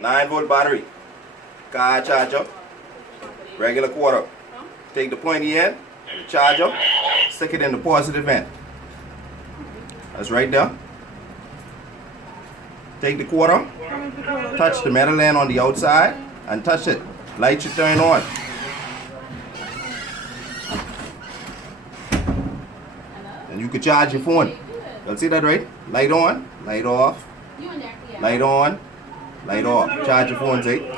9-volt battery. Car charger. Regular quarter. Take the pointy end, the charger, stick it in the positive end. That's right there. Take the quarter, touch the metal end on the outside, and touch it. Light should turn on. And you can charge your phone. You'll see that, right? Light on, light off, light on, light off. Charge your phone, see?